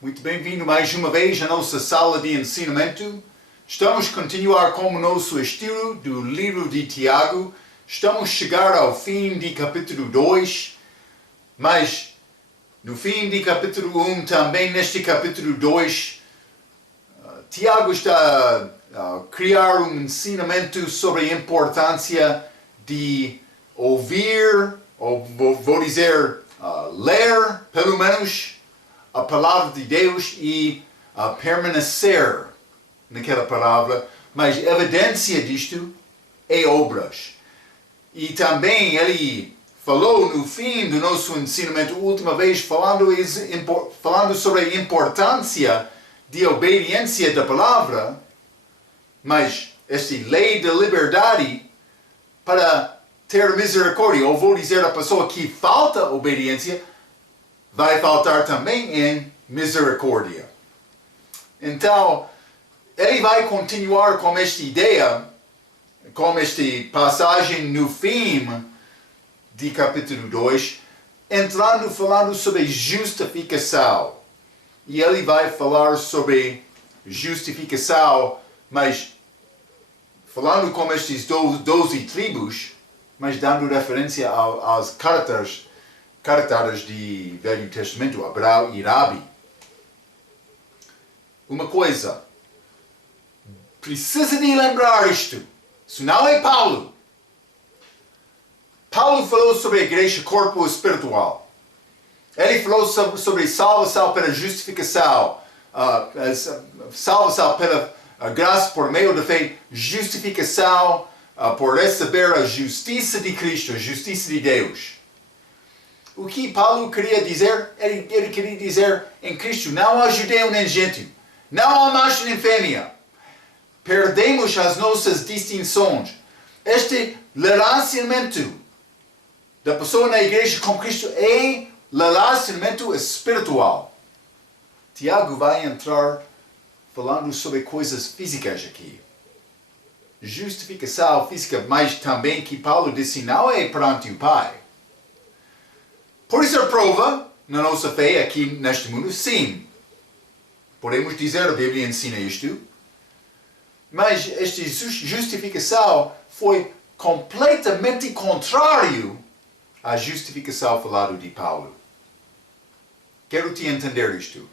Muito bem-vindo mais uma vez à nossa sala de ensinamento. Estamos a continuar com o nosso estilo do livro de Tiago. Estamos a chegar ao fim de capítulo 2, mas no fim de capítulo 1, também neste capítulo 2, Tiago está a criar um ensinamento sobre a importância de ouvir, ou vou dizer, ler, pelo menos, a palavra de Deus e permanecer naquela palavra, mas evidência disto é obras. E também ele falou no fim do nosso ensinamento, última vez, falando sobre a importância de obediência da palavra, mas esta lei da liberdade para ter misericórdia, ou vou dizer a pessoa que falta obediência, vai faltar também em misericórdia. Então, ele vai continuar com esta ideia, com esta passagem no fim de capítulo 2, falando sobre justificação. E ele vai falar sobre justificação, mas falando com estes 12 tribos, mas dando referência às cartas de Velho Testamento, Abraão e Rabi. Uma coisa, precisa de lembrar isto, isso não é Paulo. Paulo falou sobre a igreja, corpo espiritual. Ele falou sobre salvação pela justificação, salvação pela graça por meio da fé, justificação por receber a justiça de Cristo, a justiça de Deus. O que Paulo queria dizer, ele queria dizer em Cristo, não há judeu nem gentio, não há macho nem fêmea. Perdemos as nossas distinções. Este relacionamento da pessoa na igreja com Cristo é relacionamento espiritual. Tiago vai entrar falando sobre coisas físicas aqui. Justificação física, mas também que Paulo disse não é perante o Pai. Por isso a prova na nossa fé aqui neste mundo, sim. Podemos dizer, a Bíblia ensina isto. Mas esta justificação foi completamente contrário à justificação falada de Paulo. Quero te entender isto.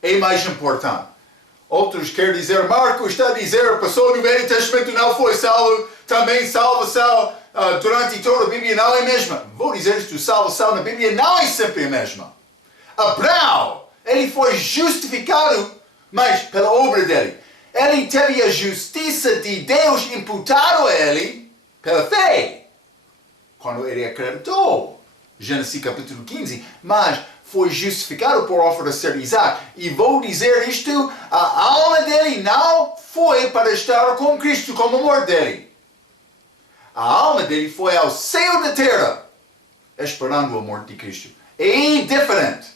É mais importante. Outros querem dizer, Marcos está a dizer, a pessoa no Velho Testamento não foi salvo, também salvação durante toda a Bíblia não é a mesma. Vou dizer isto, salvação na Bíblia não é sempre a mesma. Abraão, ele foi justificado, mas pela obra dele. Ele teve a justiça de Deus imputada a ele pela fé, quando ele acreditou. Gênesis capítulo 15, mas foi justificado por oferecer Isaac. E vou dizer isto, a alma dele não foi para estar com Cristo como a morte dele. A alma dele foi ao céu da terra, esperando a morte de Cristo. É diferente.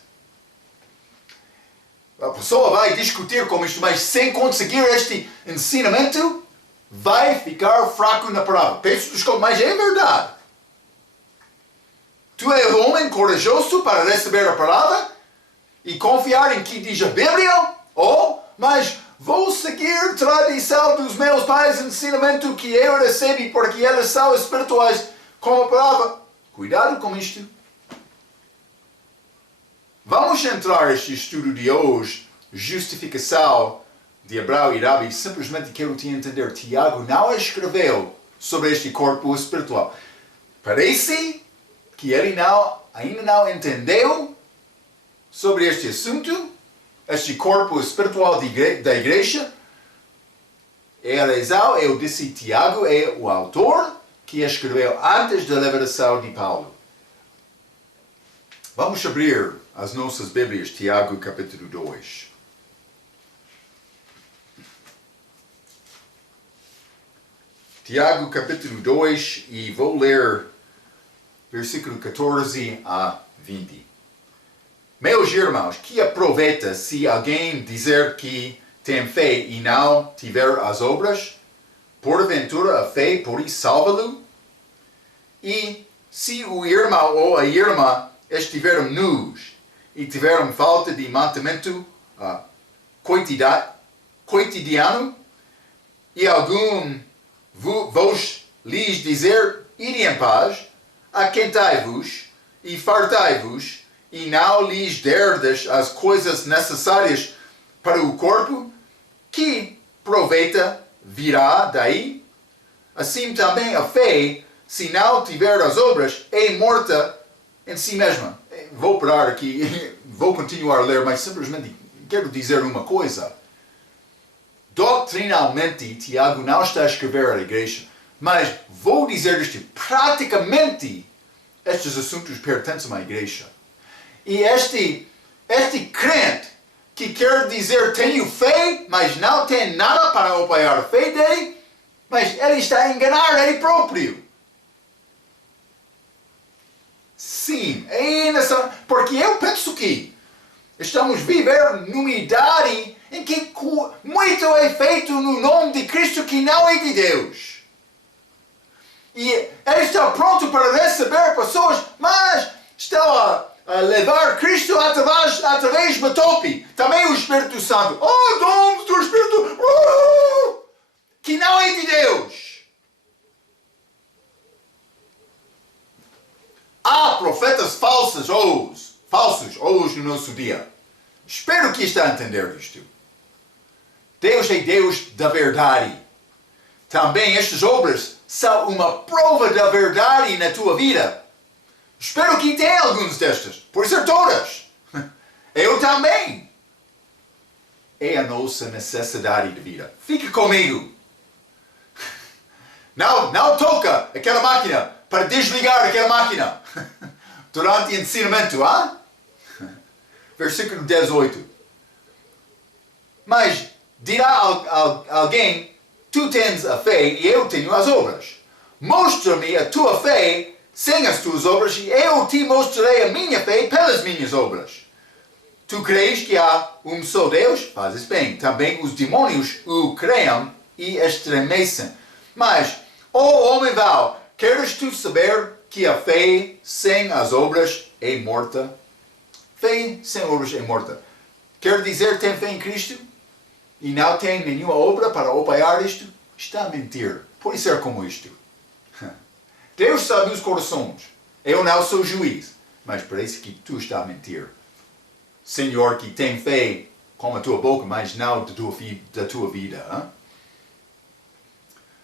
A pessoa vai discutir com isto, mas sem conseguir este ensinamento, vai ficar fraco na palavra. Peço desculpa, mas é verdade. Tu és um homem corajoso para receber a palavra e confiar em que diz a Bíblia, mas vou seguir a tradição dos meus pais, ensinamento que eu recebi porque eles são espirituais com a palavra. Cuidado com isto. Vamos entrar neste estudo de hoje, justificação de Abraão e Rabi. Simplesmente quero te entender, Tiago não escreveu sobre este corpo espiritual. Parece que ele ainda não entendeu sobre este assunto, este corpo espiritual da igreja. É a razão, eu disse, Tiago é o autor que escreveu antes da liberação de Paulo. Vamos abrir as nossas Bíblias, Tiago capítulo 2. Tiago capítulo 2, e vou ler versículo 14 a 20. Meus irmãos, que aproveita se alguém dizer que tem fé e não tiver as obras? Porventura a fé por isso salva-lo? E se o irmão ou a irmã estiveram nus e tiveram falta de mantimento cotidiano, e algum vos lhes dizer, ide em paz, aquentai-vos e fartai-vos, e não lhes derdes as coisas necessárias para o corpo, que proveita virá daí? Assim também a fé, se não tiver as obras, é morta em si mesma. Vou parar aqui, vou continuar a ler, mas simplesmente quero dizer uma coisa. Doutrinalmente, Tiago não está a escrever à igreja, mas vou dizer isto, praticamente, estes assuntos pertencem à igreja. E este crente que quer dizer tenho fé, mas não tem nada para apoiar a fé dele, mas ele está a enganar ele próprio. Sim, porque eu penso que estamos vivendo numa idade em que muito é feito no nome de Cristo que não é de Deus. E ele está pronto para receber pessoas, mas está a levar Cristo através do tope. Também o Espírito Santo. Oh, dons do Espírito, que não é de Deus. Há profetas falsos hoje no nosso dia. Espero que está a entender isto. Deus é Deus da verdade. Também estas obras são uma prova da verdade na tua vida. Espero que tenha alguns destas. Por ser todas. Eu também. É a nossa necessidade de vida. Fique comigo. Não toca aquela máquina para desligar aquela máquina durante o ensinamento, Versículo 18. Mas dirá alguém, tu tens a fé e eu tenho as obras. Mostra-me a tua fé sem as tuas obras e eu te mostrarei a minha fé pelas minhas obras. Tu crees que há um só Deus? Fazes bem. Também os demônios o creem e estremecem. Mas, homem mau, queres tu saber que a fé sem as obras é morta? Fé sem obras é morta. Quer dizer, tem fé em Cristo e não tem nenhuma obra para apoiar isto? Está a mentir. Pode ser como isto. Deus sabe os corações. Eu não sou juiz, mas parece que tu está a mentir. Senhor, que tem fé com a tua boca, mas não da tua vida.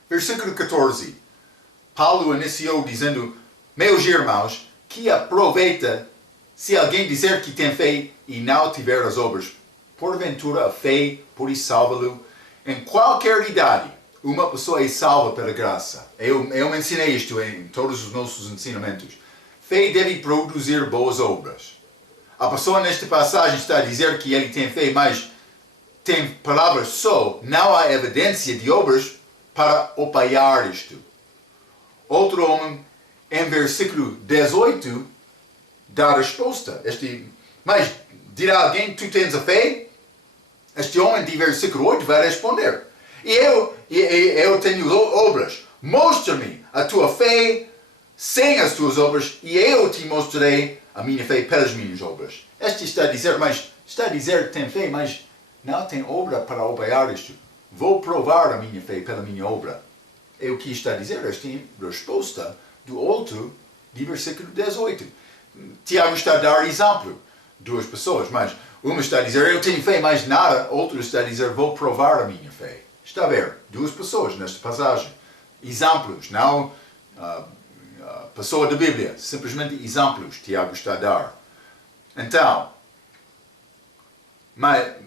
Versículo 14. Paulo iniciou dizendo, meus irmãos, que aproveita se alguém dizer que tem fé e não tiver as obras. Porventura a fé pode salvá-lo em qualquer idade. Uma pessoa é salva pela graça. Eu ensinei isto em todos os nossos ensinamentos. Fé deve produzir boas obras. A pessoa nesta passagem está a dizer que ele tem fé, mas tem palavras só. Não há evidência de obras para apoiar isto. Outro homem, em versículo 18, dá a resposta. Mas dirá alguém, tu tens a fé? Este homem de versículo 8 vai responder. E eu tenho obras. Mostra-me a tua fé sem as tuas obras e eu te mostrarei a minha fé pelas minhas obras. Este está a dizer que tem fé, mas não tem obra para apoiar isto. Vou provar a minha fé pela minha obra. É o que está a dizer. Esta é a resposta do outro de versículo 18. Tiago está a dar exemplo. Duas pessoas, mas uma está a dizer, eu tenho fé, mas nada. Outro está a dizer, vou provar a minha fé. Está a ver? Duas pessoas nesta passagem. Exemplos, não pessoa da Bíblia. Simplesmente exemplos Tiago está a dar. Então,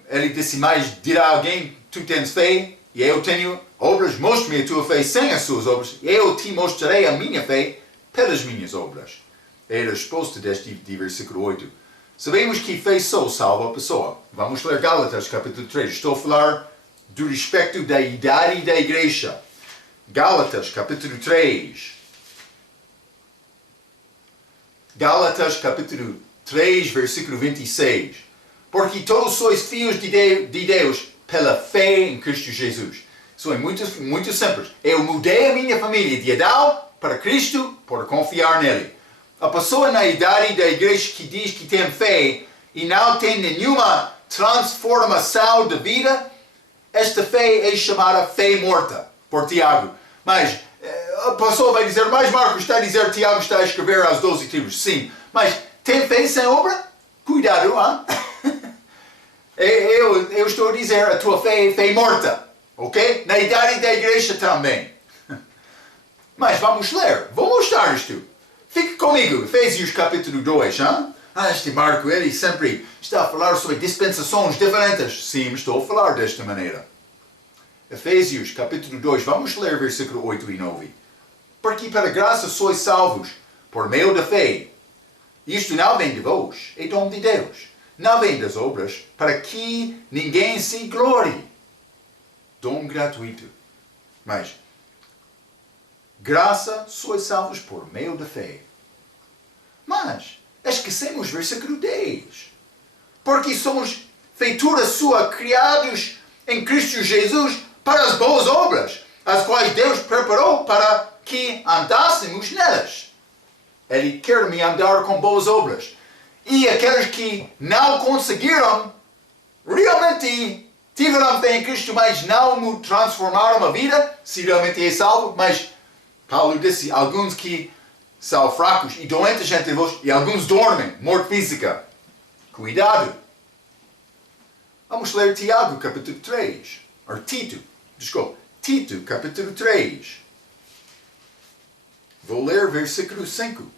ele disse, mas dirá alguém, tu tens fé e eu tenho obras, mostre-me a tua fé sem as suas obras, e eu te mostrarei a minha fé pelas minhas obras. É a resposta deste de versículo 8. Sabemos que fé só salva a pessoa. Vamos ler Gálatas capítulo 3. Estou a falar do respeito da idade da igreja. Gálatas capítulo 3. Gálatas capítulo 3, versículo 26. Porque todos sois filhos de Deus pela fé em Cristo Jesus. Isso é muito, muito simples. Eu mudei a minha família de Adão para Cristo por confiar nele. A pessoa na idade da igreja que diz que tem fé e não tem nenhuma transformação de vida, esta fé é chamada fé morta, por Tiago. Mas a pessoa vai dizer, mas Marcos está a dizer, Tiago está a escrever aos 12 tribos. Sim, mas tem fé sem obra? Cuidado, hein? Eu estou a dizer, a tua fé é fé morta, ok? Na idade da igreja também. Mas vamos ler, vou mostrar isto. Fique comigo, Efésios capítulo 2, hein? Este Marco, ele sempre está a falar sobre dispensações diferentes. Sim, estou a falar desta maneira. Efésios capítulo 2, vamos ler versículo 8 e 9. Porque pela graça sois salvos, por meio da fé. Isto não vem de vós, é dom de Deus. Não vem das obras, para que ninguém se glorie. Dom gratuito. Mas, graça sois salvos por meio da fé. Mas, esquecemos versículo 10. Porque somos feitura sua, criados em Cristo Jesus para as boas obras, as quais Deus preparou para que andássemos nelas. Ele quer-me andar com boas obras. E aqueles que não conseguiram, realmente tiveram fé em Cristo, mas não me transformaram a vida, se realmente é salvo. Mas Paulo disse, alguns que são fracos e doentes entre vós, e alguns dormem, morte física. Cuidado. Vamos ler Tiago, capítulo 3. Ou Tito, capítulo 3. Vou ler versículo 5.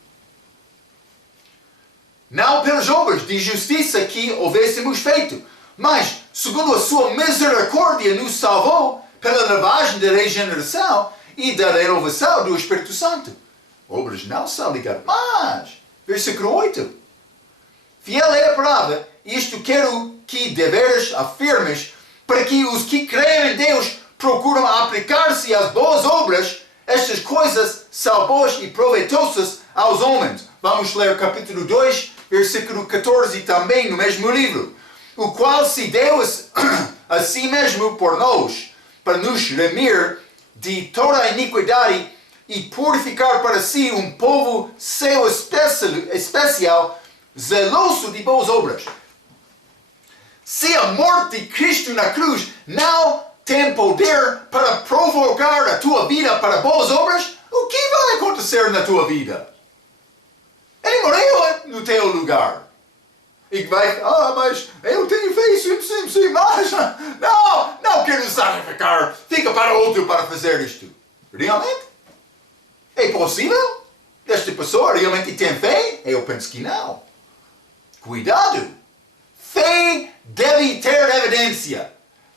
Não pelas obras de justiça que houvêssemos feito, mas, segundo a sua misericórdia, nos salvou pela lavagem da regeneração e da renovação do Espírito Santo. Obras não são ligadas, mas, versículo 8. Fiel é a palavra, isto quero que deveres afirmes, para que os que creem em Deus procuram aplicar-se às boas obras. Estas coisas são boas e proveitosas aos homens. Vamos ler capítulo 2, versículo 14, também no mesmo livro. O qual se deu a si mesmo por nós, para nos remir de toda a iniquidade e purificar para si um povo seu especial, zeloso de boas obras. Se a morte de Cristo na cruz não tem poder para provocar a tua vida para boas obras, o que vai acontecer na tua vida? Ele morreu no teu lugar. E vai, mas eu tenho fé, sim, mas não quero sacrificar. Fica para outro para fazer isto. Realmente? É possível? Esta pessoa realmente tem fé? Eu penso que não. Cuidado! Fé deve ter evidência.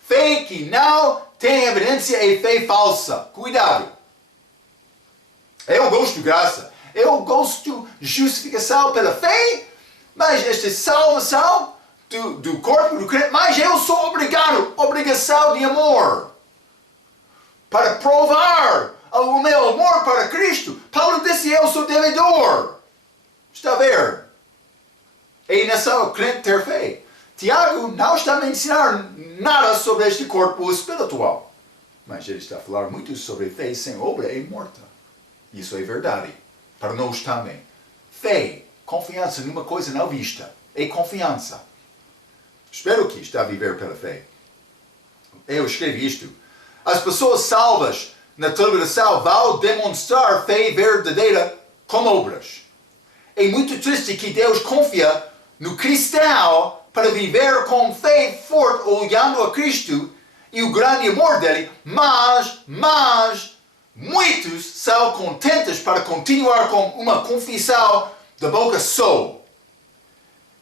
Fé que não tem evidência é fé falsa. Cuidado! Eu gosto de graça. Eu gosto de justificação pela fé. Mas esta salvação do corpo do crente, mas eu sou obrigação de amor. Para provar o meu amor para Cristo. Paulo disse, eu sou devedor. Está a ver? É necessário o crente ter fé. Tiago não está a ensinar nada sobre este corpo espiritual. Mas ele está a falar muito sobre fé sem obra é morta. Isso é verdade. Para nós também. Fé, confiança numa coisa não vista. É confiança. Espero que está a viver pela fé. Eu escrevi isto. As pessoas salvas na tribulação vão demonstrar fé verdadeira com obras. É muito triste que Deus confia no cristão para viver com fé forte, olhando a Cristo e o grande amor dele, mas muitos são contentes para continuar com uma confissão da boca só.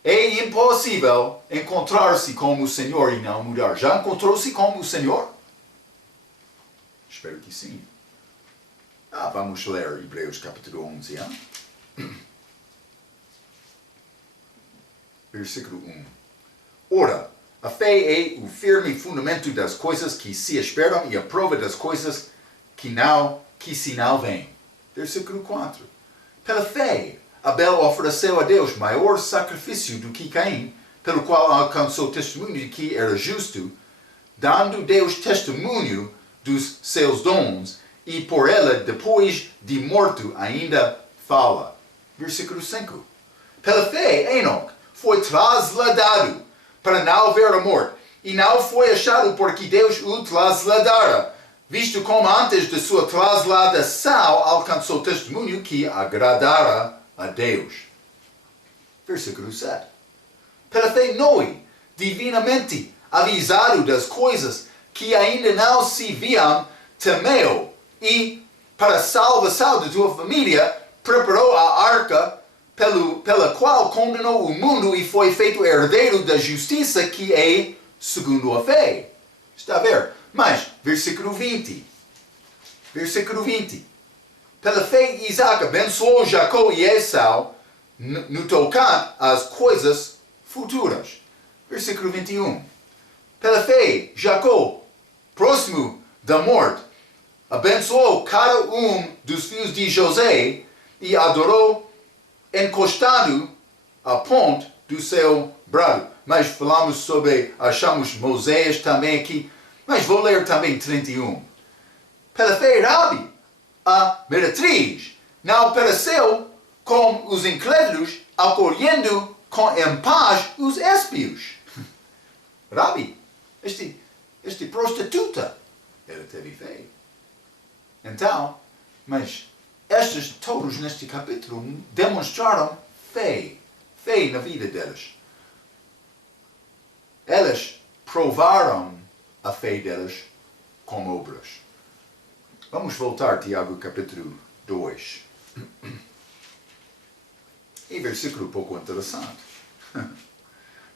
É impossível encontrar-se com o Senhor e não mudar. Já encontrou-se com o Senhor? Espero que sim. Vamos ler Hebreus capítulo 11. Versículo 1. Ora, a fé é o firme fundamento das coisas que se esperam e a prova das coisas que se não veem. Versículo 4. Pela fé, Abel ofereceu a Deus maior sacrifício do que Caim, pelo qual alcançou testemunho de que era justo, dando Deus testemunho dos seus dons, e por ela, depois de morto, ainda fala. Versículo 5. Pela fé, Enoque, foi trasladado para não ver a morte. E não foi achado porque Deus o trasladara, visto como antes de sua trasladação alcançou testemunho que agradara a Deus. Versículo 7. Pela fé, Noé, divinamente avisado das coisas que ainda não se viam, temeu e, para a salvação de tua família, preparou a arca pela qual condenou o mundo e foi feito herdeiro da justiça que é segundo a fé. Está a ver? Mas, versículo 20. Versículo 20. Pela fé, Isaac abençoou Jacó e Esau no tocante às coisas futuras. Versículo 21. Pela fé, Jacó, próximo da morte, abençoou cada um dos filhos de José e adorou encostado à ponte do seu brado. Mas achamos Moisés também aqui. Mas vou ler também 31. Pela fé, Rabi, a meretriz, não pereceu com os incrédulos, acolhendo em paz os éspios. Rabi, este prostituta, ela teve fé. Então, mas estes todos neste capítulo demonstraram fé na vida delas. Elas provaram a fé delas com obras. Vamos voltar a Tiago capítulo 2. E versículo um pouco interessante.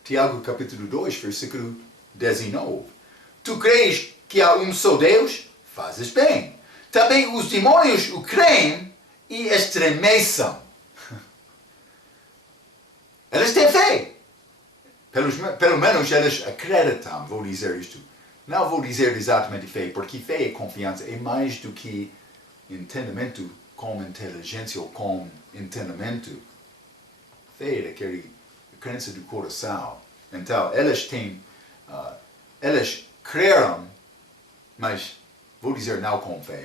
Tiago capítulo 2, versículo 19. Tu crês que há um só Deus? Fazes bem. Também os demônios o creem e estremecem. Elas têm fé. Pelo menos elas acreditam, vou dizer isto. Não vou dizer exatamente fé, porque fé é confiança, é mais do que entendimento com inteligência ou com entendimento. Fé é aquela crença do coração. Então, elas creram, mas vou dizer não com fé.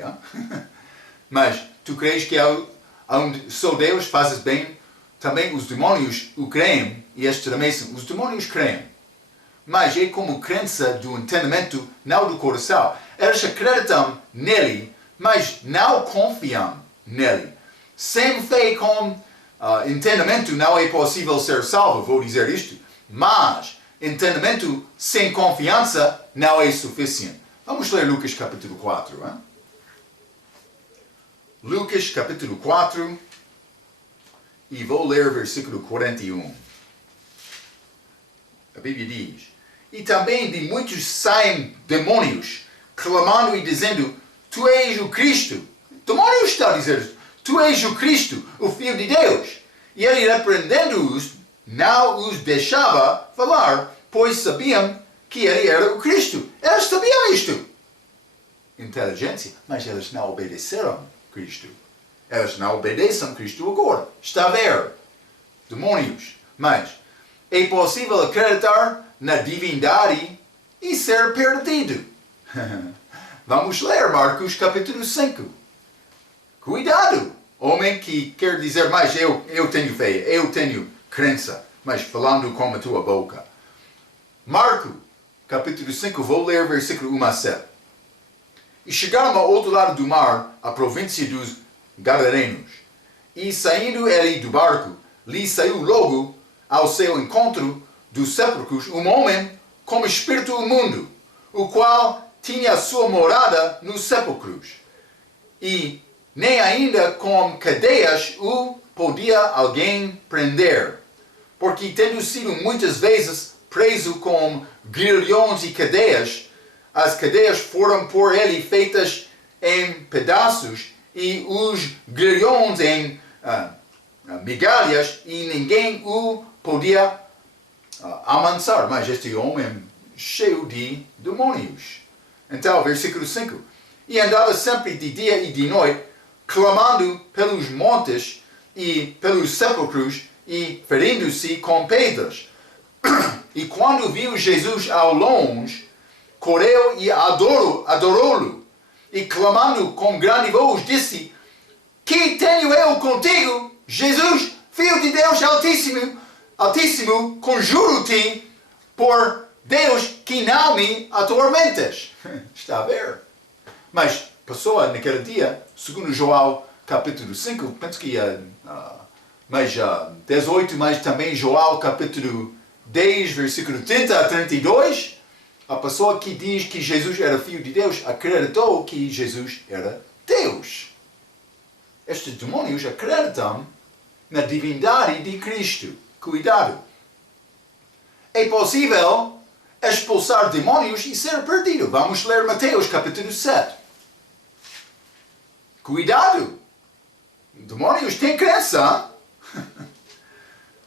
Mas tu crês que há um só Deus, fazes bem. Também os demônios o creem e estremecem. Os demônios creem. Mas é como crença do entendimento, não do coração. Eles acreditam nele, mas não confiam nele. Sem fé com entendimento não é possível ser salvo, vou dizer isto. Mas entendimento sem confiança não é suficiente. Vamos ler Lucas capítulo 4. Hein? Lucas capítulo 4 e vou ler versículo 41. A Bíblia diz: E também de muitos saem demônios, clamando e dizendo: Tu és o Cristo. Demônios está a dizer: Tu és o Cristo, o Filho de Deus. E ele, repreendendo-os, não os deixava falar, pois sabiam que ele era o Cristo. Eles sabiam isto. Inteligência, mas eles não obedeceram Cristo. Eles não obedecem Cristo agora. Está a ver? Demônios. Mas é possível acreditar na divindade e ser perdido. Vamos ler Marcos capítulo 5. Cuidado! Homem que quer dizer mais, eu tenho fé, eu tenho crença, mas falando com a tua boca. Marcos capítulo 5, vou ler versículo 1 a 7. E chegaram ao outro lado do mar, a província dos Gadarenos. E saindo ele do barco, lhe saiu logo ao seu encontro dos sepulcros um homem com espírito imundo, o qual tinha a sua morada nos sepulcros. E nem ainda com cadeias o podia alguém prender, porque tendo sido muitas vezes preso com grilhões e cadeias, as cadeias foram por ele feitas em pedaços e os grilhões em migalhas, e ninguém o podia amansar. Mas este homem cheio de demônios. Então, versículo 5. E andava sempre de dia e de noite, clamando pelos montes e pelos sepulcros e ferindo-se com pedras. E quando viu Jesus ao longe, correu e adorou-lo. E clamando com grande voz, disse: Que tenho eu contigo, Jesus, Filho de Deus Altíssimo? Altíssimo, conjuro-te por Deus que não me atormentas. Está a ver? Mas passou naquele dia, segundo João capítulo 5, penso que mas 18, mas também João capítulo 10, versículo 30 a 32, a pessoa que diz que Jesus era filho de Deus acreditou que Jesus era Deus. Estes demônios acreditam na divindade de Cristo. Cuidado. É possível expulsar demônios e ser perdido. Vamos ler Mateus capítulo 7. Cuidado. Demônios têm crença.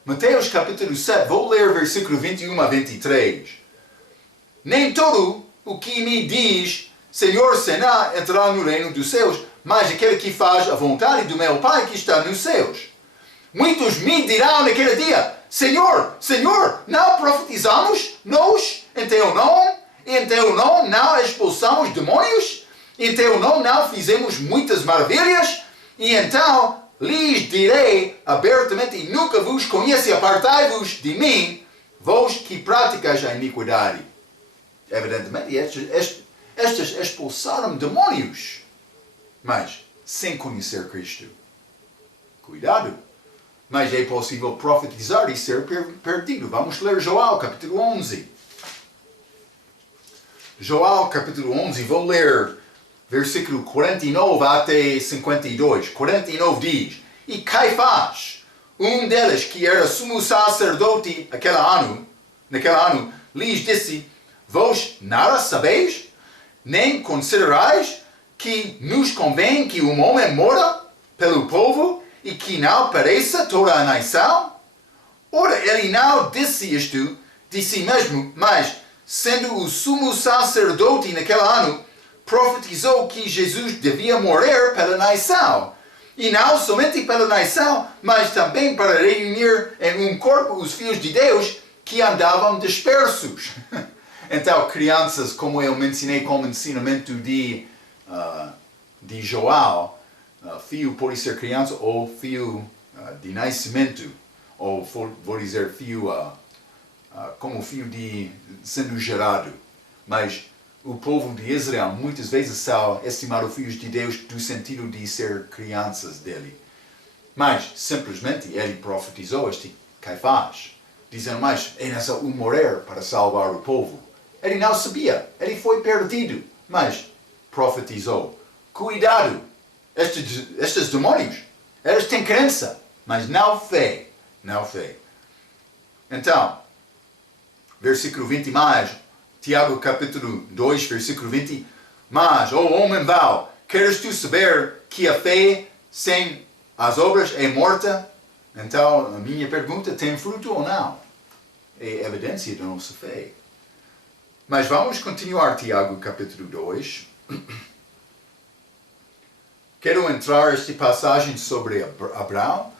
Mateus capítulo 7, vou ler versículo 21 a 23. Nem todo o que me diz Senhor, Senhor, entrará no reino dos céus, mas aquele que faz a vontade do meu Pai que está nos céus. Muitos me dirão naquele dia, Senhor, Senhor, não profetizamos nós em teu nome? Em teu nome não expulsamos demônios? Em teu nome não fizemos muitas maravilhas? E então lhes direi abertamente, nunca vos conheci, apartai-vos de mim, vós que praticais a iniquidade. Evidentemente, estes expulsaram demônios, mas sem conhecer Cristo. Cuidado. Mas é possível profetizar e ser perdido. Vamos ler João capítulo 11. João capítulo 11, vou ler versículo 49 até 52. 49 diz, e Caifás, um deles que era sumo sacerdote naquele ano, lhes disse, vós nada sabeis, nem considerais que nos convém que um homem morra pelo povo e que não pereça toda a nação? Ora, ele não disse isto de si mesmo, mas, sendo o sumo sacerdote naquele ano, profetizou que Jesus devia morrer pela nação. E não somente pela nação, mas também para reunir em um corpo os filhos de Deus que andavam dispersos. Então, crianças, como eu mencionei como ensinamento de João, filho pode ser criança ou filho de nascimento, ou vou dizer filho como filho de sendo gerado. Mas o povo de Israel muitas vezes são estimados filhos de Deus do sentido de ser crianças dele. Mas simplesmente ele profetizou este Caifás, dizendo, mas é necessário morrer para salvar o povo. Ele não sabia, ele foi perdido, mas profetizou. Cuidado, estes demônios, eles têm crença, mas não fé, não fé. Então, versículo 20 mais, Tiago capítulo 2, versículo 20, mas, ó homem mau, queres tu saber que a fé sem as obras é morta? Então, a minha pergunta, tem fruto ou não? É evidência da nossa fé. Mas vamos continuar Tiago capítulo 2. Quero entrar nesta passagem sobre Abraão.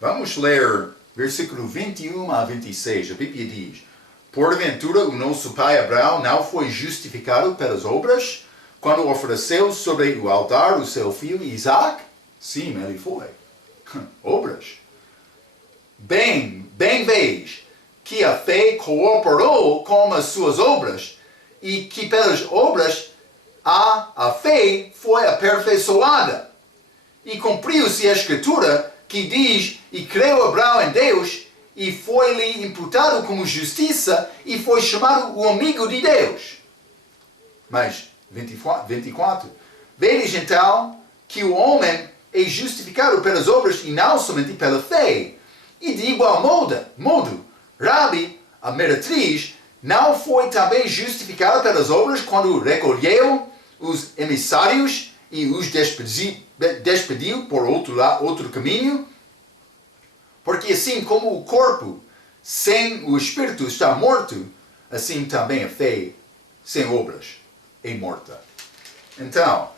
Vamos ler versículo 21 a 26. A Bíblia diz, porventura o nosso pai Abraão não foi justificado pelas obras quando ofereceu sobre o altar o seu filho Isaac? Sim, ele foi. Obras. Bem vês que a fé cooperou com as suas obras e que pelas obras a fé foi aperfeiçoada. E cumpriu-se a Escritura que diz, e creu Abraão em Deus, e foi-lhe imputado como justiça, e foi chamado o amigo de Deus. Mas, 24. Vedes então que o homem é justificado pelas obras e não somente pela fé. E de igual modo, Rabi, a meretriz, não foi também justificada pelas obras quando recolheu os emissários e os despediu por outro caminho? Porque assim como o corpo sem o espírito está morto, assim também a fé sem obras é morta. Então,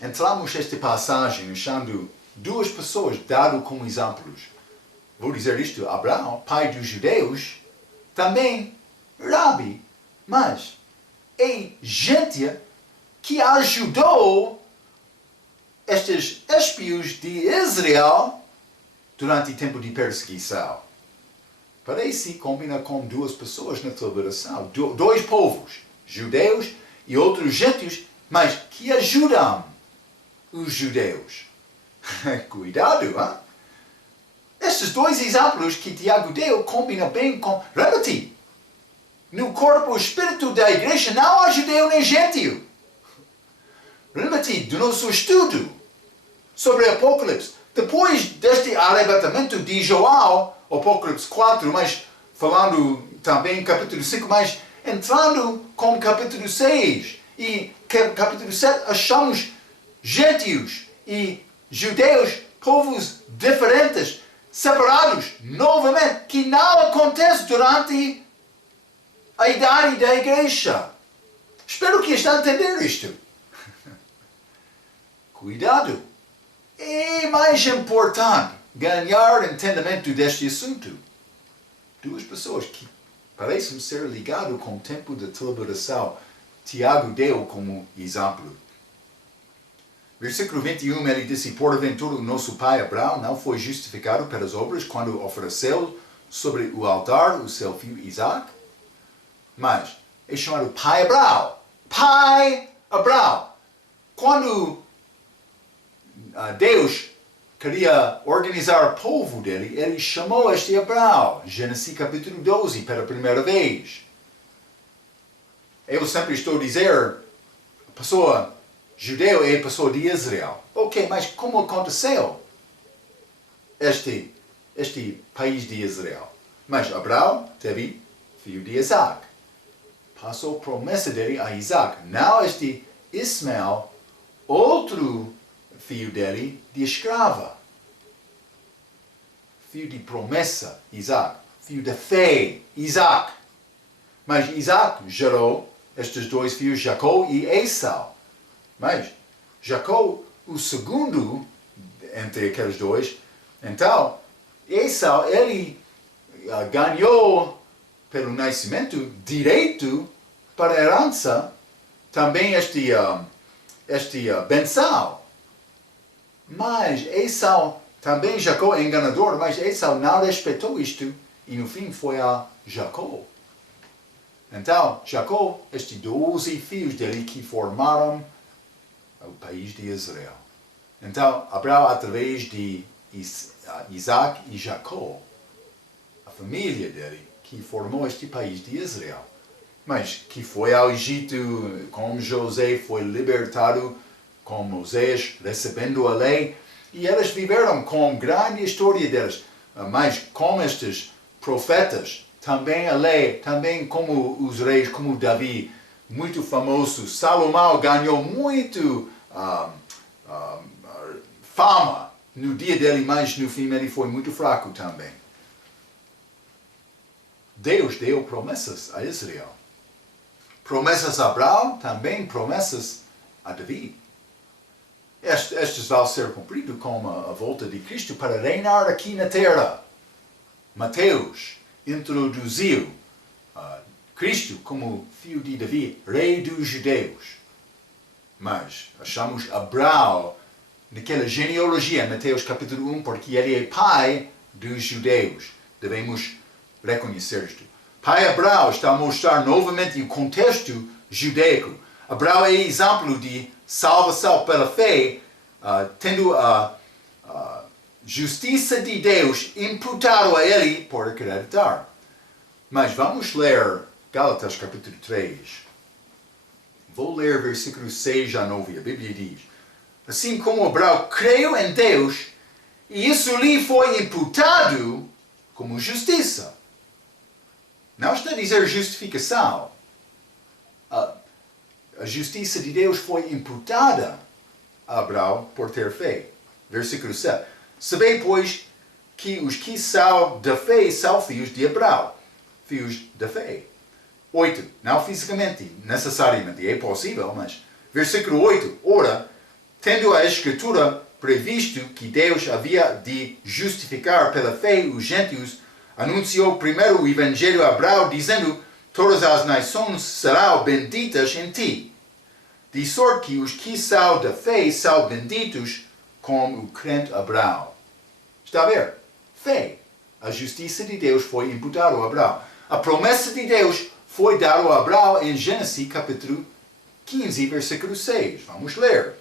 entramos nesta passagem achando duas pessoas dadas como exemplos. Vou dizer isto, Abraão, pai dos judeus, também Rabi, mas é gente que ajudou estes espios de Israel durante o tempo de perseguição. parece combinar com duas pessoas na celebração. Dois povos, judeus e outros gentios, mas que ajudam os judeus. Cuidado, hein? Estes dois exemplos que Tiago deu combinam bem com... Repete, no corpo e espírito da igreja não há judeu nem gentio. Lembra-te do nosso estudo sobre Apocalipse. Depois deste arrebatamento de João, Apocalipse 4, mas falando também capítulo 5, mas entrando com capítulo 6 e capítulo 7, achamos gentios e judeus, povos diferentes, separados novamente, que não acontece durante a idade da igreja. Espero que está a entender isto. Cuidado. É mais importante ganhar entendimento deste assunto. Duas pessoas que parecem ser ligadas com o tempo da celebração, Tiago deu como exemplo. Versículo 21, ele disse: porventura o nosso pai Abraão não foi justificado pelas obras quando ofereceu sobre o altar o seu filho Isaac? Mas é chamado pai Abraão. Pai Abraão. Quando Deus queria organizar o povo dele, ele chamou este Abraão, Gênesis capítulo 12, pela primeira vez. Eu sempre estou a dizer, a pessoa judeu é a pessoa de Israel. Ok, mas como aconteceu este país de Israel? Mas Abraão teve filho de Isaac. Passou a promessa dele a Isaac. Não este Ismael, outro filho dele de escrava. Filho de promessa, Isaac. Filho de fé, Isaac. Mas Isaac gerou estes dois filhos, Jacó e Esau. Mas Jacó, o segundo entre aqueles dois, então Esau, ele ganhou pelo nascimento direito para a herança também este benção. Mas Esau, também Jacó é enganador, mas Esau não respeitou isto e no fim foi a Jacó. Então, Jacó, estes 12 filhos dele que formaram o país de Israel. Então, Abraão, através de Isaac e Jacó, a família dele, que formou este país de Israel. Mas que foi ao Egito, como José foi libertado, com Moisés recebendo a lei, e eles viveram com grande história deles. Mas com estes profetas, também a lei, também como os reis, como Davi, muito famoso, Salomão ganhou muito fama no dia dele, mas no fim ele foi muito fraco também. Deus deu promessas a Israel. Promessas a Abraão, também promessas a Davi. Estes vão ser cumpridos com a volta de Cristo para reinar aqui na terra. Mateus introduziu Cristo como filho de Davi, rei dos judeus. Mas achamos Abraão naquela genealogia, Mateus capítulo 1, porque ele é pai dos judeus. Devemos reconhecer isto. Pai Abraão está a mostrar novamente o contexto judaico. Abraão é exemplo de salvação pela fé, tendo a justiça de Deus imputado a ele por acreditar. Mas vamos ler Gálatas capítulo 3. Vou ler versículos 6 a 9. A Bíblia diz: assim como Abraão creu em Deus, e isso lhe foi imputado como justiça. Não está a dizer justificação. A justiça de Deus foi imputada a Abraão por ter fé. Versículo 7. Sabei, pois, que os que são da fé são filhos de Abraão. Filhos da fé. 8. Não fisicamente, necessariamente, é possível, mas... Versículo 8. Ora, tendo a Escritura previsto que Deus havia de justificar pela fé os gentios, anunciou primeiro o Evangelho a Abraão, dizendo: todas as nações serão benditas em ti. De sorte que os que são da fé são benditos como o crente Abraão. Está a ver? Fé. a justiça de Deus foi imputada a Abraão. A promessa de Deus foi dada a Abraão em Gênesis capítulo 15, versículo 6. Vamos ler.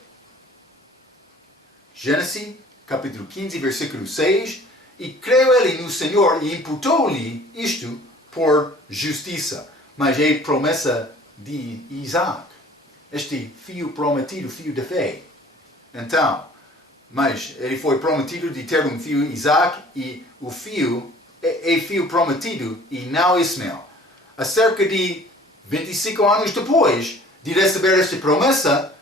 Gênesis capítulo 15, versículo 6. E creu ele no Senhor e imputou-lhe isto por justiça. Mas é promessa de Isaac. Este filho prometido, filho da fé. Então, mas ele foi prometido de ter um filho, Isaac, e o filho é filho prometido e não Ismael. Acerca de 25 anos depois de receber esta promessa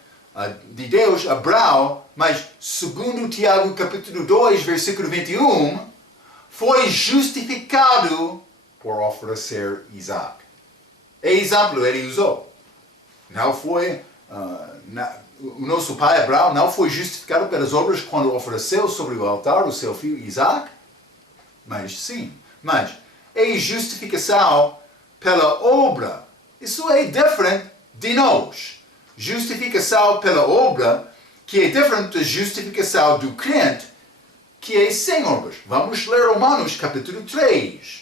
de Deus, Abraão, mas segundo Tiago capítulo 2, versículo 21, foi justificado por oferecer Isaac. É exemplo ele usou. Não foi, o nosso pai Abraão não foi justificado pelas obras quando ofereceu sobre o altar o seu filho Isaac? Mas sim, mas é justificação pela obra. Isso é diferente de nós. Justificação pela obra, que é diferente da justificação do crente, que é sem obras. Vamos ler Romanos capítulo 3.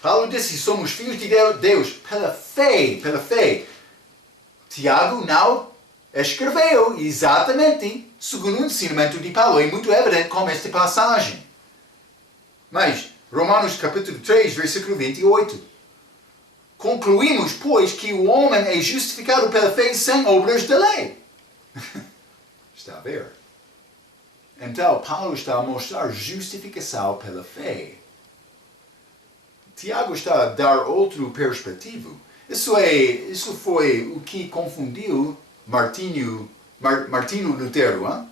Paulo disse, somos filhos de Deus pela fé, pela fé. Tiago não escreveu exatamente segundo o ensinamento de Paulo. É muito evidente com esta passagem. Mas, Romanos capítulo 3, versículo 28. Concluímos, pois, que o homem é justificado pela fé sem obras da lei. Está a ver? Então, Paulo está a mostrar justificação pela fé. Tiago está a dar outra perspectiva. Isso foi o que confundiu Martinho Lutero. Hein?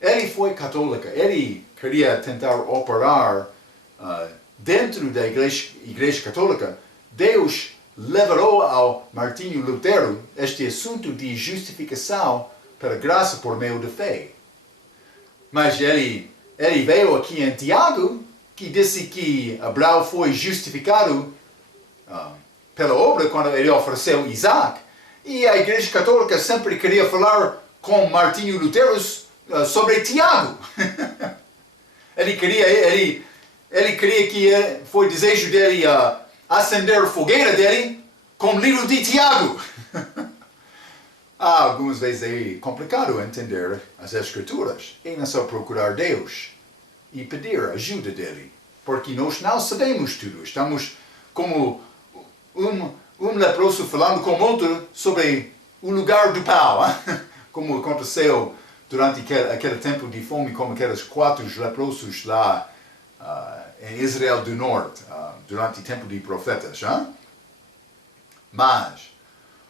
Ele foi católico. Ele queria tentar operar dentro da igreja católica. Deus levou ao Martinho Lutero este assunto de justificação pela graça por meio da fé. Mas ele veio aqui em Tiago, que disse que Abraão foi justificado pela obra quando ele ofereceu Isaac. E a Igreja Católica sempre queria falar com Martinho Lutero sobre Tiago. ele queria que foi desejo dele acender a fogueira dele com o livro de Tiago. Algumas vezes é complicado entender as Escrituras. É não só procurar Deus e pedir a ajuda dele. Porque nós não sabemos tudo. Estamos como um leproso falando com outro sobre o lugar do pau. Como aconteceu durante aquele tempo de fome, como aqueles 4 leprosos lá em Israel do Norte, durante o tempo de profetas. Mas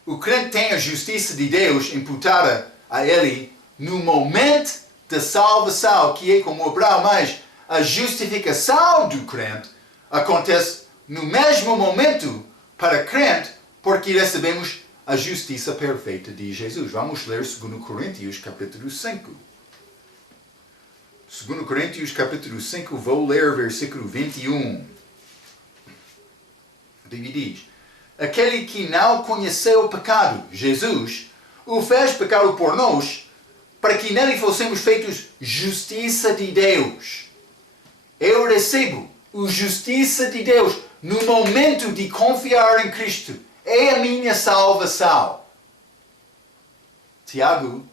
o crente tem a justiça de Deus imputada a ele no momento da salvação, que é como Abraão, mas a justificação do crente acontece no mesmo momento para crente, porque recebemos a justiça perfeita de Jesus. Vamos ler 2 Coríntios capítulo 5. 2 Coríntios capítulo 5, vou ler versículo 21. Ele diz: aquele que não conheceu o pecado, Jesus, o fez pecado por nós, para que nele fossemos feitos justiça de Deus. Eu recebo a justiça de Deus no momento de confiar em Cristo. É a minha salvação. Tiago,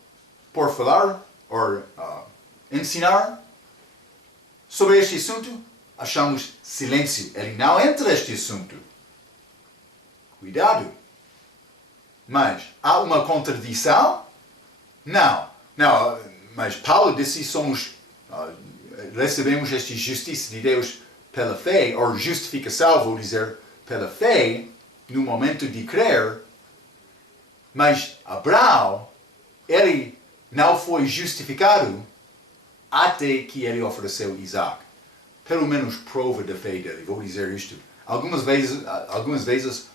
por falar ou ensinar sobre este assunto, achamos silêncio. Ele não entra neste assunto. Cuidado. Mas há uma contradição? Não, mas Paulo disse recebemos esta justiça de Deus pela fé, ou justificação, vou dizer, pela fé, no momento de crer. Mas Abraão, ele não foi justificado até que ele ofereceu Isaac. Pelo menos prova da fé dele, vou dizer isto. Algumas vezes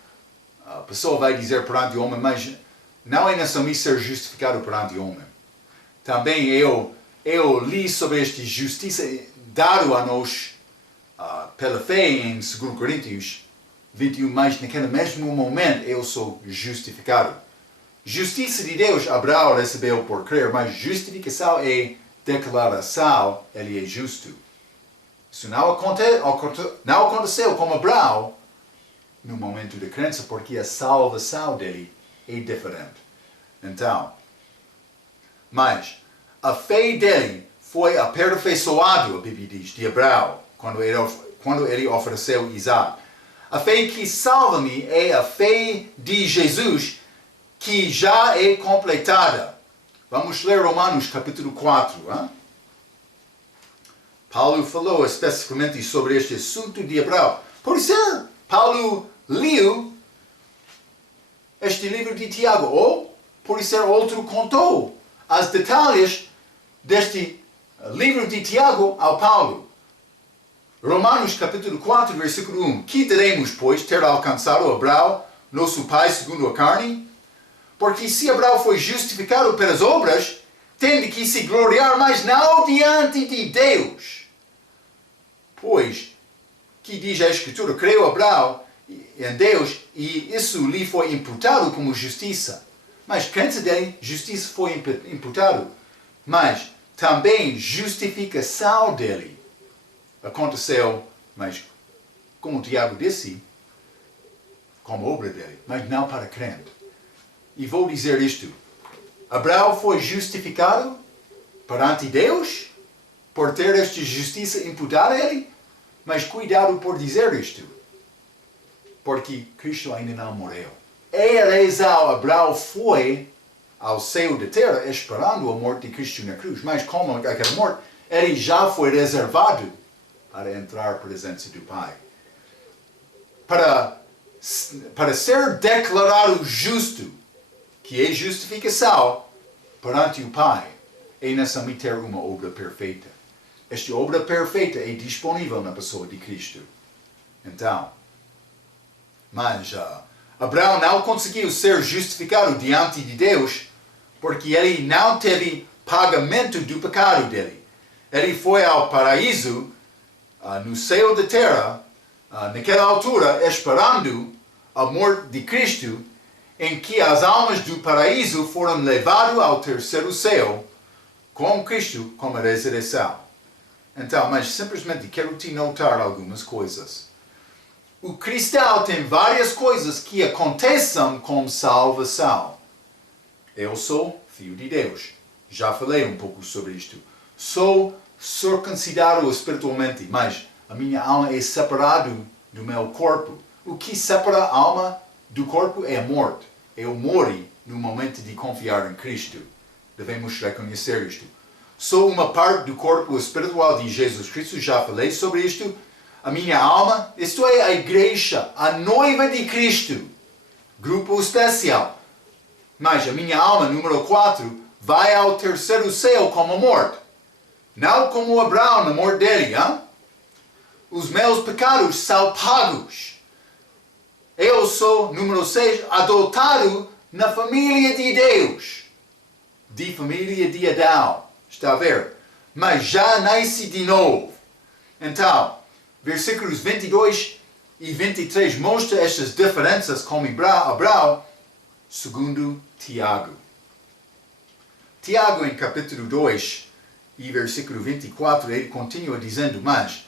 a pessoa vai dizer perante o homem, mas não é necessário ser justificado perante o homem. Também eu li sobre esta justiça dado a nós pela fé em 2 Coríntios 21, mas naquele mesmo momento eu sou justificado. Justiça de Deus, Abraão recebeu por crer, mas justificação é declaração, ele é justo. Isso não aconteceu com Abraão no momento da crença, porque a salvação dele é diferente. Então, mas a fé dele foi aperfeiçoada, a Bíblia diz, de Abraão, quando ele ofereceu Isaac. A fé que salva-me é a fé de Jesus, que já é completada. Vamos ler Romanos capítulo 4. Hein? Paulo falou especificamente sobre este assunto de Abraão. Por ser Paulo leu este livro de Tiago, ou por ser outro contou os detalhes deste livro de Tiago ao Paulo. Romanos capítulo 4, versículo 1. Que teremos, pois, ter alcançado Abraão, nosso pai segundo a carne? Porque se Abraão foi justificado pelas obras, tem de que se gloriar, mas não diante de Deus. Pois, que diz a Escritura, creu Abraão em Deus e isso lhe foi imputado como justiça. Mas crença dele, justiça foi imputado. Mas também justificação dele aconteceu, mas como o Tiago disse, como obra dele, mas não para crente. E vou dizer isto. Abraão foi justificado perante Deus por ter esta justiça imputada a ele, mas cuidado por dizer isto, porque Cristo ainda não morreu. É a razão Abraão foi ao céu da terra esperando a morte de Cristo na cruz, mas como aquela morte, ele já foi reservado para entrar à presença do Pai. Para ser declarado justo, que é justificação perante o Pai, é necessário ter uma obra perfeita. Esta obra perfeita é disponível na pessoa de Cristo. Então, mas Abraão não conseguiu ser justificado diante de Deus porque ele não teve pagamento do pecado dele. Ele foi ao paraíso, no céu da terra, naquela altura, esperando a morte de Cristo, em que as almas do paraíso foram levadas ao terceiro céu, com Cristo como a ressurreição. Então, mas simplesmente quero te notar algumas coisas. O cristão tem várias coisas que acontecem com salvação. Eu sou filho de Deus. Já falei um pouco sobre isto. Sou circuncidado espiritualmente, mas a minha alma é separada do meu corpo. O que separa a alma do corpo é a morte. Eu morri no momento de confiar em Cristo. Devemos reconhecer isto. Sou uma parte do corpo espiritual de Jesus Cristo, já falei sobre isto. A minha alma, isto é a igreja, a noiva de Cristo. Grupo especial. Mas a minha alma, número 4, vai ao terceiro céu como morte. Não como Abraão, na morte dele. Hein? Os meus pecados são pagos. Eu sou, número 6, adotado na família de Deus. De família de Adão. Está a ver? Mas já nasci de novo. Então, versículos 22 e 23 mostram estas diferenças com Abraão, segundo Tiago. Tiago, em capítulo 2 e versículo 24, ele continua dizendo, mas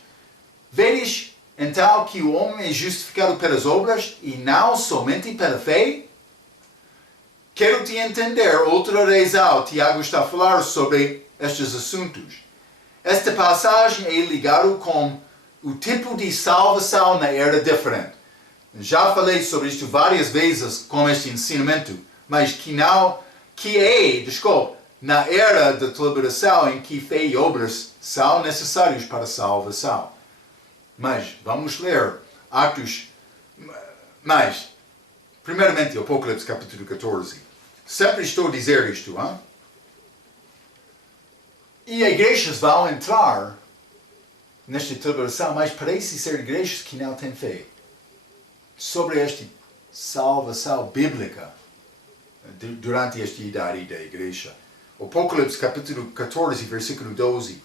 vedes então que o homem é justificado pelas obras e não somente pela fé? Quero te entender outra razão. Tiago está a falar sobre estes assuntos. Esta passagem é ligada com o tipo de salvação na era diferente. Já falei sobre isto várias vezes com este ensinamento, mas na era da tribulação em que fé e obras são necessários para a salvação. Mas vamos ler Atos, mas primeiramente Apocalipse capítulo 14. Sempre estou a dizer isto, hein? E igrejas vão entrar nesta tribulação, mas parece ser igrejas que não têm fé sobre esta salvação bíblica durante esta idade da igreja. Apocalipse capítulo 14, versículo 12.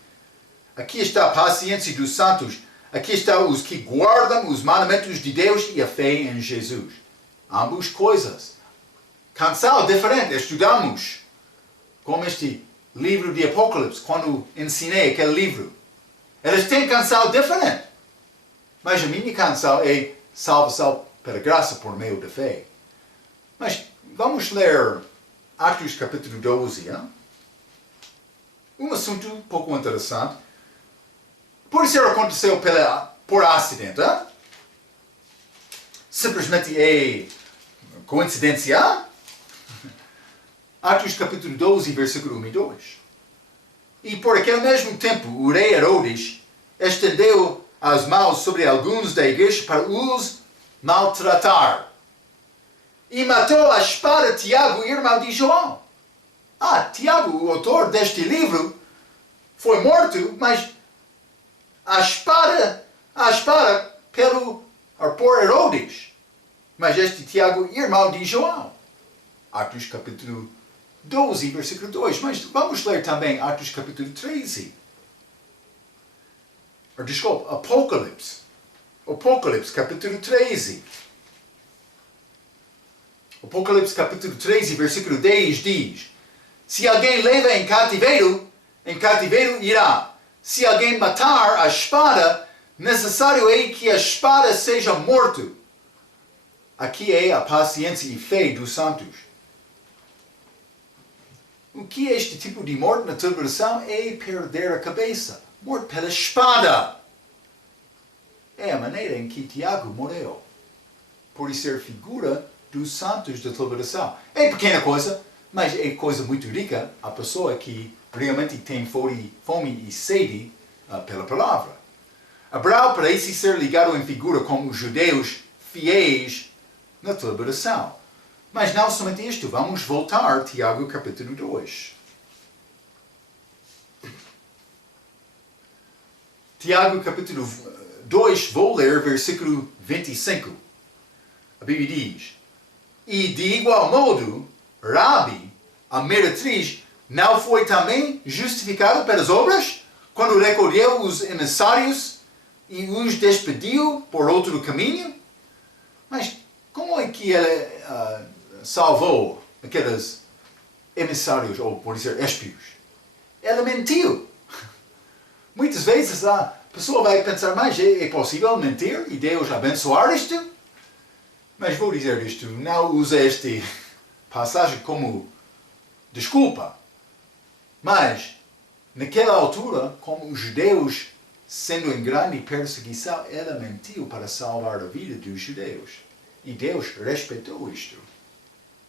Aqui está a paciência dos santos. Aqui estão os que guardam os mandamentos de Deus e a fé em Jesus. Ambas coisas. Canção diferente. Estudamos como este livro de Apocalipse, quando ensinei aquele livro. Eles têm canção diferente. Mas a minha canção é salvação pela graça por meio da fé. Mas vamos ler Atos capítulo 12. Hein? Um assunto um pouco interessante. Por isso aconteceu por acidente. Hein? Simplesmente é coincidência? Atos capítulo 12, versículo 1 e 2. E por aquele mesmo tempo, o rei Herodes estendeu as mãos sobre alguns da igreja para os maltratar. E matou a espada Tiago, irmão de João. Tiago, o autor deste livro, foi morto, mas a espada por Herodes. Mas este Tiago, irmão de João. Atos capítulo 12, versículo 2. Mas vamos ler também Atos capítulo 13. Desculpa, Apocalipse. Apocalipse capítulo 13. Apocalipse capítulo 13, versículo 10 diz: se alguém leva em cativeiro irá. Se alguém matar a espada, necessário é que a espada seja morto. Aqui é a paciência e fé dos santos. O que é este tipo de morte na tribulação? É perder a cabeça. Morte pela espada. É a maneira em que Tiago morreu. Por ser figura dos santos da tribulação. É pequena coisa, mas é coisa muito rica a pessoa que realmente tem fome e sede pela palavra. Abraão parece ser ligado em figura com os judeus fiéis na tribulação. Mas não somente isto, vamos voltar a Tiago capítulo 2. Tiago capítulo 2, vou ler versículo 25. A Bíblia diz: e de igual modo, Rabi, a meretriz, não foi também justificada pelas obras, quando recolheu os emissários e os despediu por outro caminho? Mas como é que ela salvou aqueles emissários, ou por dizer, espios? Ela mentiu. Muitas vezes a pessoa vai pensar, mas é possível mentir e Deus abençoar isto? Mas vou dizer isto, não use esta passagem como desculpa. Mas, naquela altura, como os judeus, sendo em grande perseguição, ela mentiu para salvar a vida dos judeus. E Deus respeitou isto.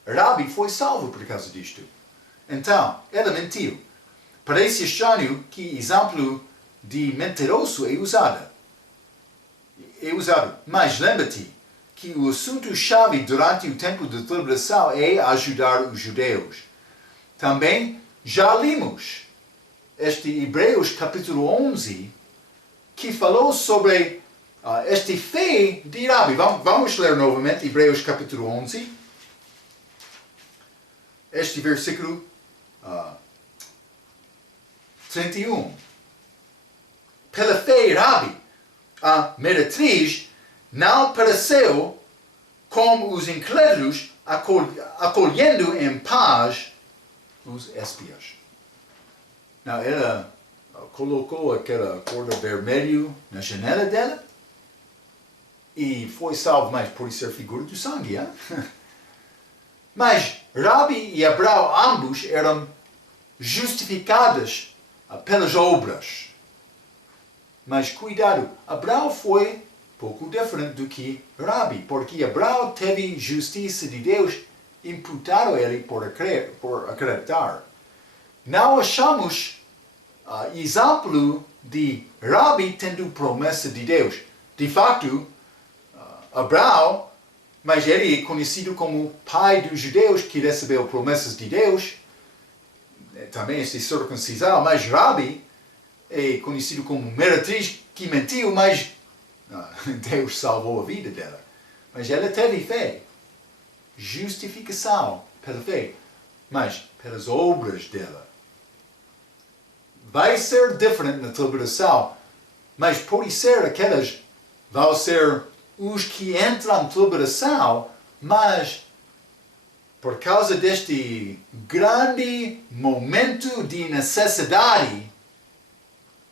Rabi foi salvo por causa disto. Então, ela mentiu. Parece estranho que exemplo de mentiroso é usado. Mas lembra-te que o assunto-chave durante o tempo da tribulação é ajudar os judeus. Também já lemos este Hebreus capítulo 11, que falou sobre esta fé de Rabi. Vamos ler novamente Hebreus capítulo 11. Este versículo 31. Pela fé, Rabi, a meretriz, não pereceu como os incrédulos, acolhendo em paz os espias. Não, ela colocou aquela corda vermelha na janela dela e foi salvo mais por ser figura do sangue. Hein? Mas Rabi e Abraão ambos eram justificados pelas obras. Mas cuidado, Abraão foi pouco diferente do que Rabi, porque Abraão teve justiça de Deus imputado a ele por acreditar. Não achamos exemplo de Rabi tendo promessa de Deus. De fato, Abraão, mas ele é conhecido como pai dos judeus que recebeu promessas de Deus, também esta circuncisão, mas Rabi é conhecido como meretriz que mentiu, mas Deus salvou a vida dela. Mas ela teve fé. Justificação pela fé. Mas pelas obras dela. Vai ser diferente na tribulação. Mas por ser aquelas, vão ser os que entram na tribulação, mas por causa deste grande momento de necessidade,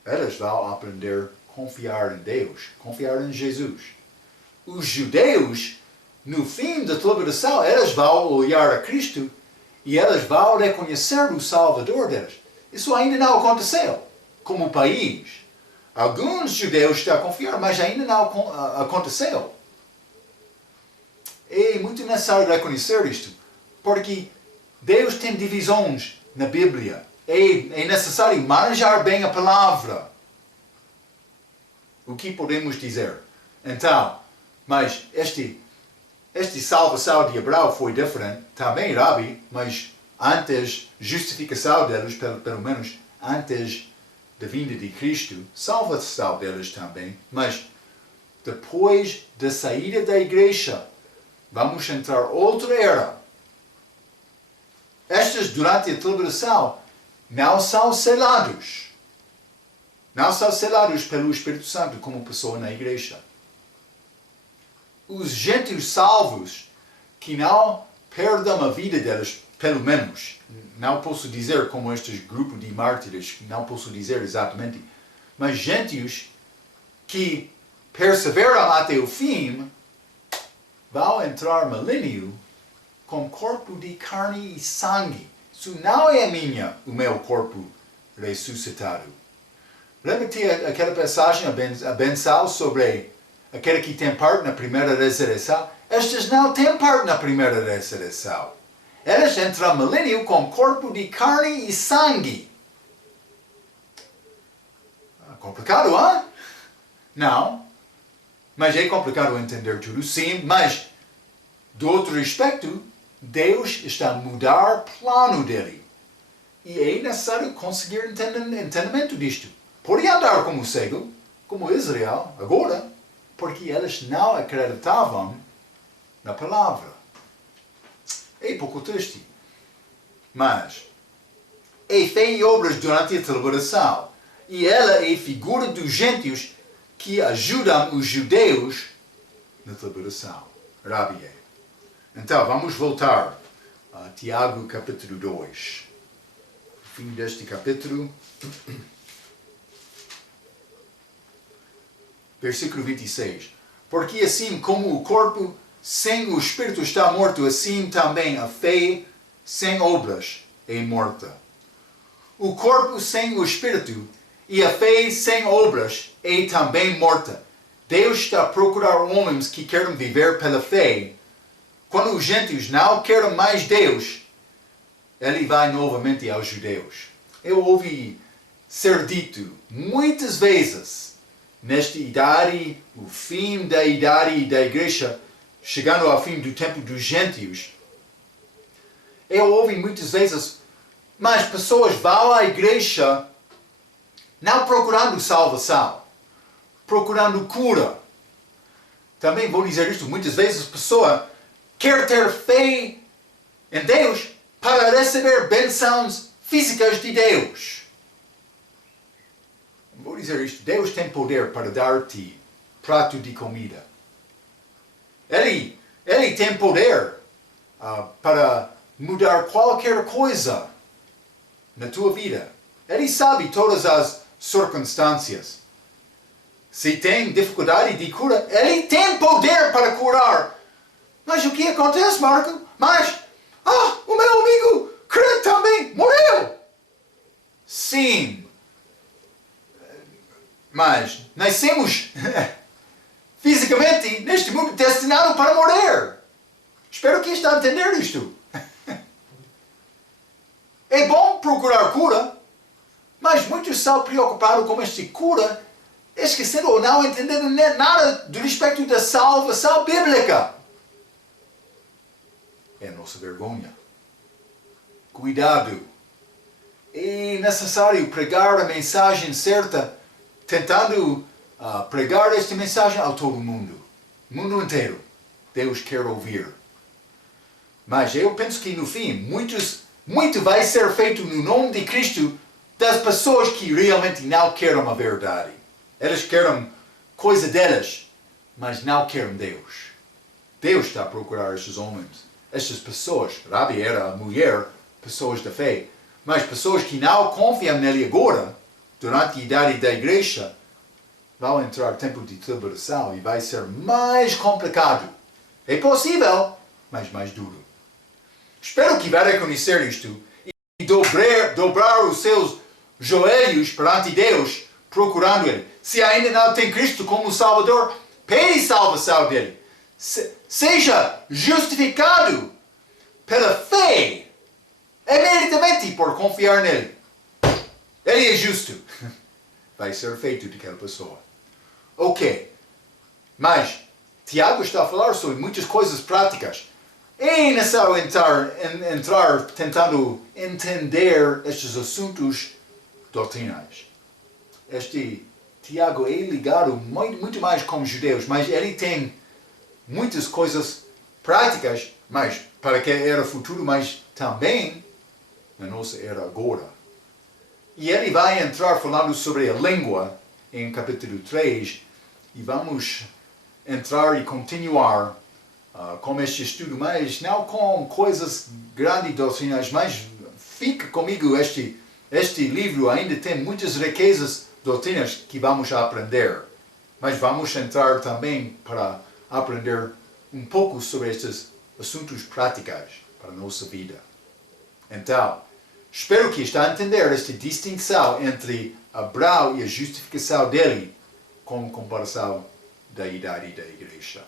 elas vão aprender a confiar em Deus, confiar em Jesus. Os judeus, no fim da tribulação, elas vão olhar a Cristo e elas vão reconhecer o Salvador delas. Isso ainda não aconteceu como país. Alguns judeus estão a confiar, mas ainda não aconteceu. É muito necessário reconhecer isto, porque Deus tem divisões na Bíblia. É necessário manejar bem a palavra. O que podemos dizer? Então, mas este salvação de Abraão foi diferente, também, Rabi, mas antes, justificação deles, pelo menos antes da vinda de Cristo, salvação deles também, mas depois da saída da igreja, vamos entrar outra era. Estes, durante a tribulação, não são selados. Não são selados pelo Espírito Santo como pessoa na igreja. Os gentios salvos, que não perdem a vida deles, pelo menos, não posso dizer como estes grupos de mártires, não posso dizer exatamente, mas gentios que perseveram até o fim, vão entrar no milênio com corpo de carne e sangue. Isso não é o meu corpo ressuscitado. Lembra-te aquela passagem, a benção sobre aquele que tem parte na primeira ressurreição? Estes não têm parte na primeira ressurreição. Eles entram no milênio com corpo de carne e sangue. Complicado, hein? Não. Mas é complicado entender tudo, sim. Mas, do outro aspecto, Deus está a mudar o plano dele. E é necessário conseguir entendimento disto. Pode andar como cego, como Israel, agora, porque eles não acreditavam na palavra. É pouco triste. Mas, é fé e obras durante a tribulação. E ela é figura dos gentios que ajudam os judeus na tribulação. Rabi. Então, vamos voltar a Tiago capítulo 2. O fim deste capítulo. Versículo 26. Porque assim como o corpo sem o espírito está morto, assim também a fé sem obras é morta. O corpo sem o espírito e a fé sem obras é também morta. Deus está a procurar homens que querem viver pela fé. Quando os gentios não querem mais Deus, ele vai novamente aos judeus. Eu ouvi ser dito muitas vezes, nesta idade, o fim da idade da igreja, chegando ao fim do tempo dos gentios, eu ouvi muitas vezes, mas pessoas vão à igreja não procurando salvação, procurando cura. Também vou dizer isto, muitas vezes a pessoa quer ter fé em Deus para receber bênçãos físicas de Deus. Vou dizer isto, Deus tem poder para dar-te prato de comida. Ele tem poder para mudar qualquer coisa na tua vida. Ele sabe todas as circunstâncias. Se tem dificuldade de cura, ele tem poder para curar. Mas o que acontece, Marco? Mas, o meu amigo crente também morreu. Sim. Mas nascemos fisicamente neste mundo destinado para morrer. Espero que está a entender isto. É bom procurar cura, mas muitos são preocupados com esta cura, esquecendo ou não entendendo nada do respeito da salvação bíblica. É a nossa vergonha. Cuidado. É necessário pregar a mensagem certa, tentando pregar esta mensagem a todo mundo. O mundo inteiro. Deus quer ouvir. Mas eu penso que no fim, muito vai ser feito no nome de Cristo das pessoas que realmente não querem a verdade. Elas querem coisa delas, mas não querem Deus. Deus está a procurar estes homens. estas pessoas, Rabi era mulher, pessoas da fé, mas pessoas que não confiam nele agora, durante a idade da igreja, vão entrar no tempo de tribulação e vai ser mais complicado. É possível, mas mais duro. Espero que vai reconhecer isto e dobrar os seus joelhos perante Deus, procurando Ele. Se ainda não tem Cristo como Salvador, pede salvação dele. Seja justificado pela fé, imediatamente por confiar nele. Ele é justo. Vai ser feito daquela pessoa. Ok. Mas Tiago está a falar sobre muitas coisas práticas. É necessário entrar tentando entender estes assuntos doutrinais. Este Tiago é ligado muito mais com os judeus, mas ele tem muitas coisas práticas, mas para que era futuro, mas também na nossa era agora. E ele vai entrar falando sobre a língua em capítulo 3 e vamos entrar e continuar com este estudo, mas não com coisas grandes doutrinas, mas fica comigo, este livro ainda tem muitas riquezas doutrinas que vamos aprender, mas vamos entrar também para aprender um pouco sobre estes assuntos práticos para a nossa vida. Então, espero que está a entender esta distinção entre Abraão e a justificação dele com comparação da idade da igreja.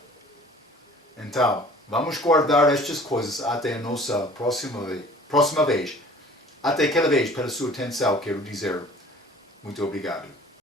Então, vamos guardar estas coisas até a nossa próxima vez. Até aquela vez, pela sua atenção, quero dizer muito obrigado.